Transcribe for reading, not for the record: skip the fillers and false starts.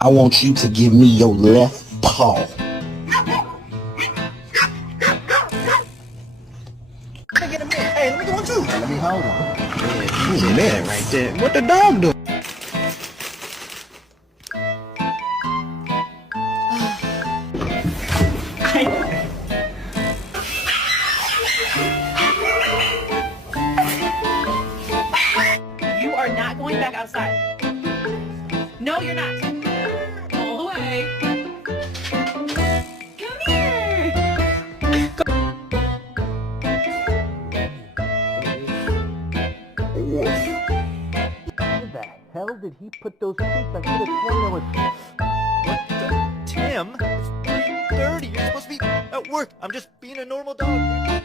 I want you to give me your left paw. Get a minute. Hey, let me get one too. Let me hold on. Yeah, man, right there. What the dog doing? You are not going back outside. No, you're not. All the way. Come here. Where the hell did he put those treats? I could have sworn there was... What the? Tim? It's 3:30. You're supposed to be at work. I'm just being a normal dog.